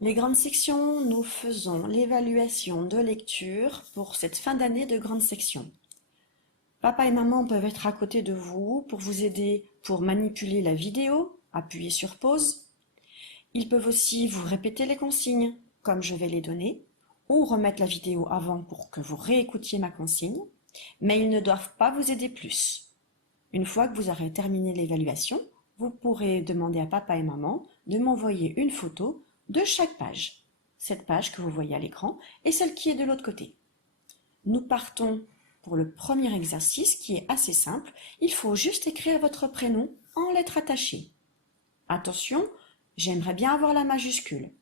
Les grandes sections, nous faisons l'évaluation de lecture pour cette fin d'année de grande section. Papa et maman peuvent être à côté de vous pour vous aider pour manipuler la vidéo, appuyer sur pause. Ils peuvent aussi vous répéter les consignes, comme je vais les donner, ou remettre la vidéo avant pour que vous réécoutiez ma consigne, mais ils ne doivent pas vous aider plus. Une fois que vous aurez terminé l'évaluation, vous pourrez demander à papa et maman de m'envoyer une photo de chaque page. Cette page que vous voyez à l'écran et celle qui est de l'autre côté. Nous partons pour le premier exercice qui est assez simple. Il faut juste écrire votre prénom en lettres attachées. Attention, j'aimerais bien avoir la majuscule.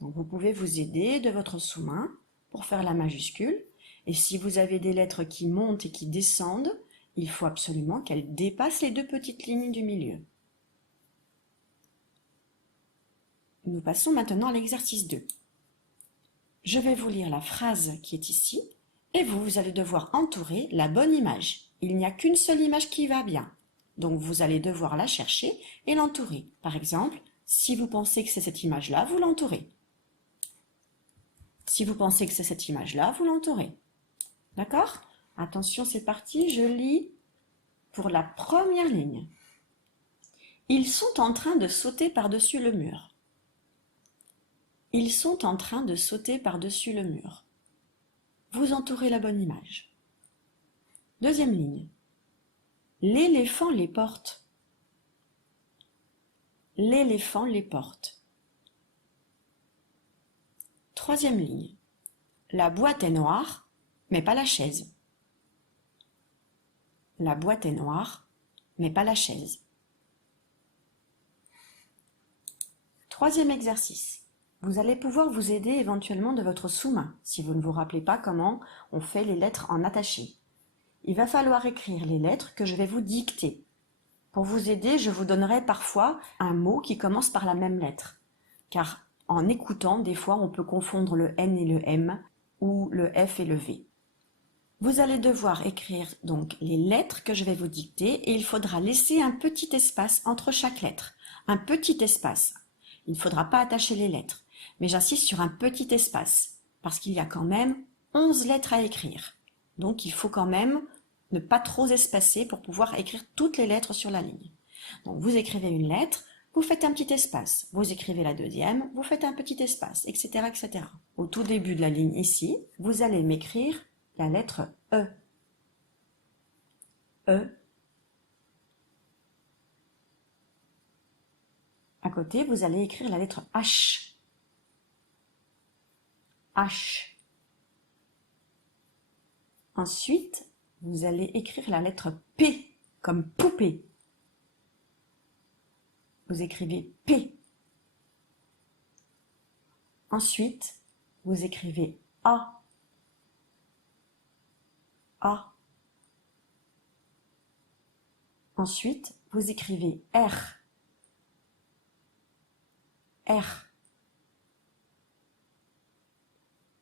Donc vous pouvez vous aider de votre sous-main pour faire la majuscule. Et si vous avez des lettres qui montent et qui descendent, il faut absolument qu'elles dépassent les deux petites lignes du milieu. Nous passons maintenant à l'exercice 2. Je vais vous lire la phrase qui est ici et vous allez devoir entourer la bonne image. Il n'y a qu'une seule image qui va bien. Donc vous allez devoir la chercher et l'entourer. Par exemple, si vous pensez que c'est cette image-là, vous l'entourez. Si vous pensez que c'est cette image-là, vous l'entourez. D'accord? Attention, c'est parti, je lis pour la première ligne. Ils sont en train de sauter par-dessus le mur. Ils sont en train de sauter par-dessus le mur. Vous entourez la bonne image. Deuxième ligne. L'éléphant les porte. L'éléphant les porte. Troisième ligne. La boîte est noire, mais pas la chaise. La boîte est noire, mais pas la chaise. Troisième exercice. Vous allez pouvoir vous aider éventuellement de votre sous-main, si vous ne vous rappelez pas comment on fait les lettres en attaché. Il va falloir écrire les lettres que je vais vous dicter. Pour vous aider, je vous donnerai parfois un mot qui commence par la même lettre. Car en écoutant, des fois, on peut confondre le N et le M ou le F et le V. Vous allez devoir écrire donc les lettres que je vais vous dicter et il faudra laisser un petit espace entre chaque lettre. Un petit espace. Il ne faudra pas attacher les lettres, mais j'insiste sur un petit espace parce qu'il y a quand même 11 lettres à écrire. Donc il faut quand même ne pas trop espacer pour pouvoir écrire toutes les lettres sur la ligne. Donc vous écrivez une lettre, vous faites un petit espace, vous écrivez la deuxième, vous faites un petit espace, etc., etc. Au tout début de la ligne ici, vous allez m'écrire la lettre E. E. À côté, vous allez écrire la lettre H. H. Ensuite, vous allez écrire la lettre P, comme poupée. Vous écrivez P. Ensuite, vous écrivez A. A. Ensuite, vous écrivez R. R.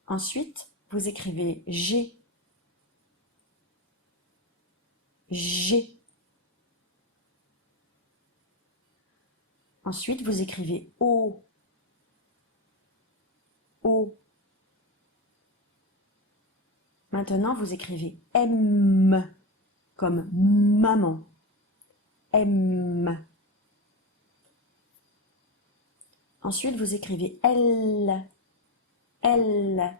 Ensuite, vous écrivez G. G. Ensuite, vous écrivez O. O. Maintenant, vous écrivez M, comme maman. M. Ensuite, vous écrivez L. L,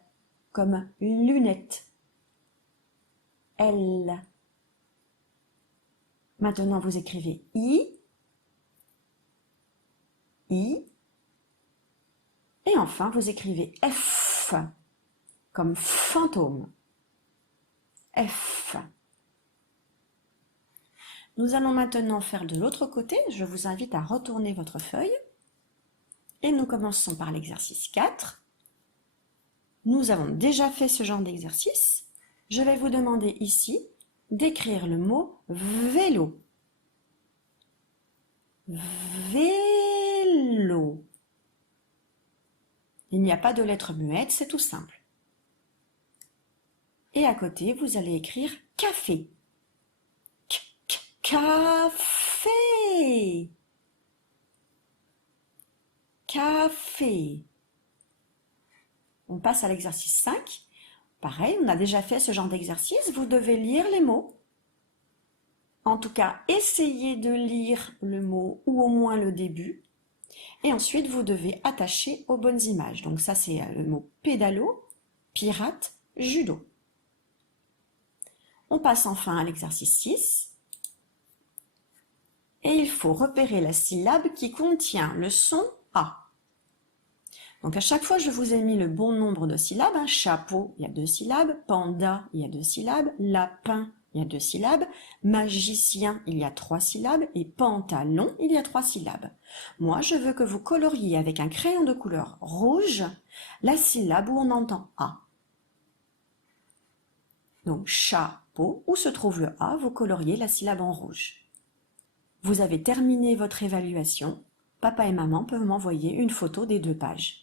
comme lunette. L. Maintenant, vous écrivez I. I. Et enfin, vous écrivez F, comme fantôme. F. Nous allons maintenant faire de l'autre côté. Je vous invite à retourner votre feuille. Et nous commençons par l'exercice 4. Nous avons déjà fait ce genre d'exercice. Je vais vous demander ici d'écrire le mot vélo. Vélo. Il n'y a pas de lettre muette, c'est tout simple. Et à côté, vous allez écrire café. Café. Café. On passe à l'exercice 5. Pareil, on a déjà fait ce genre d'exercice. Vous devez lire les mots. En tout cas, essayez de lire le mot ou au moins le début. Et ensuite, vous devez attacher aux bonnes images. Donc ça, c'est le mot pédalo, pirate, judo. On passe enfin à l'exercice 6. Et il faut repérer la syllabe qui contient le son A. Donc à chaque fois, je vous ai mis le bon nombre de syllabes. Un chapeau, il y a 2 syllabes. Panda, il y a 2 syllabes. Lapin, il y a 2 syllabes. Magicien, il y a 3 syllabes. Et pantalon, il y a 3 syllabes. Moi, je veux que vous coloriez avec un crayon de couleur rouge la syllabe où on entend A. Donc chapeau, où se trouve le A, vous coloriez la syllabe en rouge. Vous avez terminé votre évaluation. Papa et maman peuvent m'envoyer une photo des 2 pages.